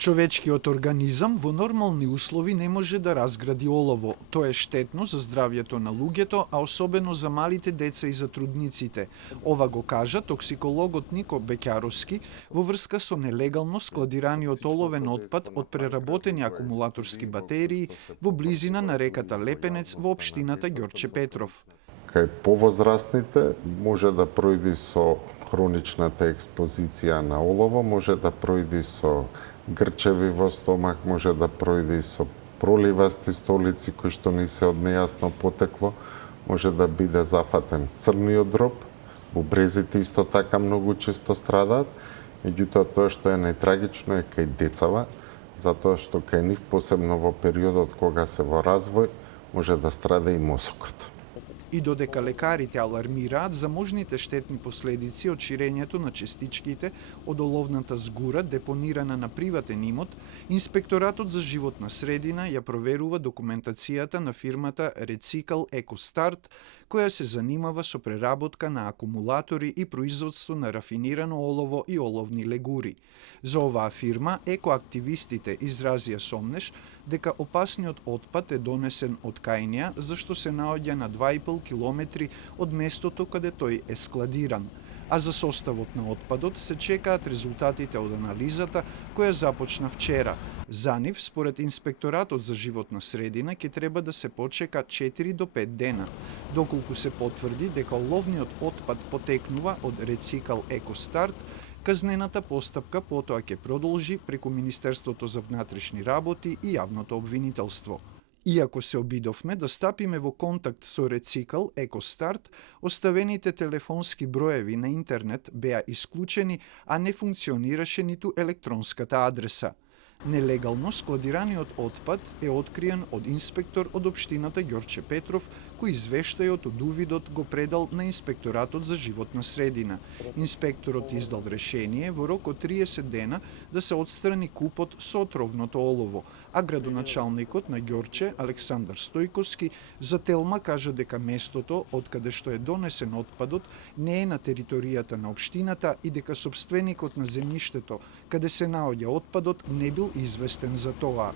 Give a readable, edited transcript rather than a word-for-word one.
Човечкиот организам во нормални услови не може да разгради олово. Тоа е штетно за здравјето на луѓето, а особено за малите деца и за трудниците. Ова го кажа токсикологот Нико Беќаровски во врска со нелегално складираниот оловен отпад од преработени акумулаторски батерии во близина на реката Лепенец во општината Ѓорче Петров. Кај повозрастните може да проиди со хроничната експозиција на олово, може да проиди со грчеви во стомак, може да проиди со проливасти столици кои што не се од нејасно потекло, може да биде зафатен црниот дроб, бубрезите исто така многу често страдаат, меѓутоа тоа што е најтрагично е кај децава, затоа што кај нив, посебно во периодот кога се во развој, може да страда и мозокот. И додека лекарите алармираат за можните штетни последици од ширењето на частичките од оловната згура депонирана на приватен имот, Инспекторатот за животна средина ја проверува документацијата на фирмата Рецикл Екостарт, која се занимава со преработка на акумулатори и производство на рафинирано олово и оловни легури. За оваа фирма екоактивистите изразија сомнеш дека опасниот отпад е донесен од Кајнија, зашто се наоѓа на 2,5 километри од местото каде тој е складиран. А за составот на отпадот се чекаат резултатите од анализата која започна вчера. За нив, според Инспекторатот за животна средина, ќе треба да се почека 4 до 5 дена, доколку се потврди дека оловниот отпад потекнува од Рецикл Екостарт. Казнената постапка потоа ќе продолжи преку Министерството за внатрешни работи и јавното обвинителство. Иако се обидовме да стапиме во контакт со Рецикл Екостарт, оставените телефонски броеви на интернет беа исклучени, а не функционираше ниту електронската адреса. Нелегално складираниот отпад е откриен од инспектор од општината Ѓорче Петров, кој извештајот од увидот го предал на Инспекторатот за животна средина. Инспекторот издал решение во рок од 30 дена да се отстрани купот со отровното олово, а градоначалникот на Ѓорче, Александар Стојковски, за Телма кажа дека местото од каде што е донесен отпадот не е на територијата на општината и дека сопственикот на земјиштето каде се наоѓа отпадот не бил известен за тоа.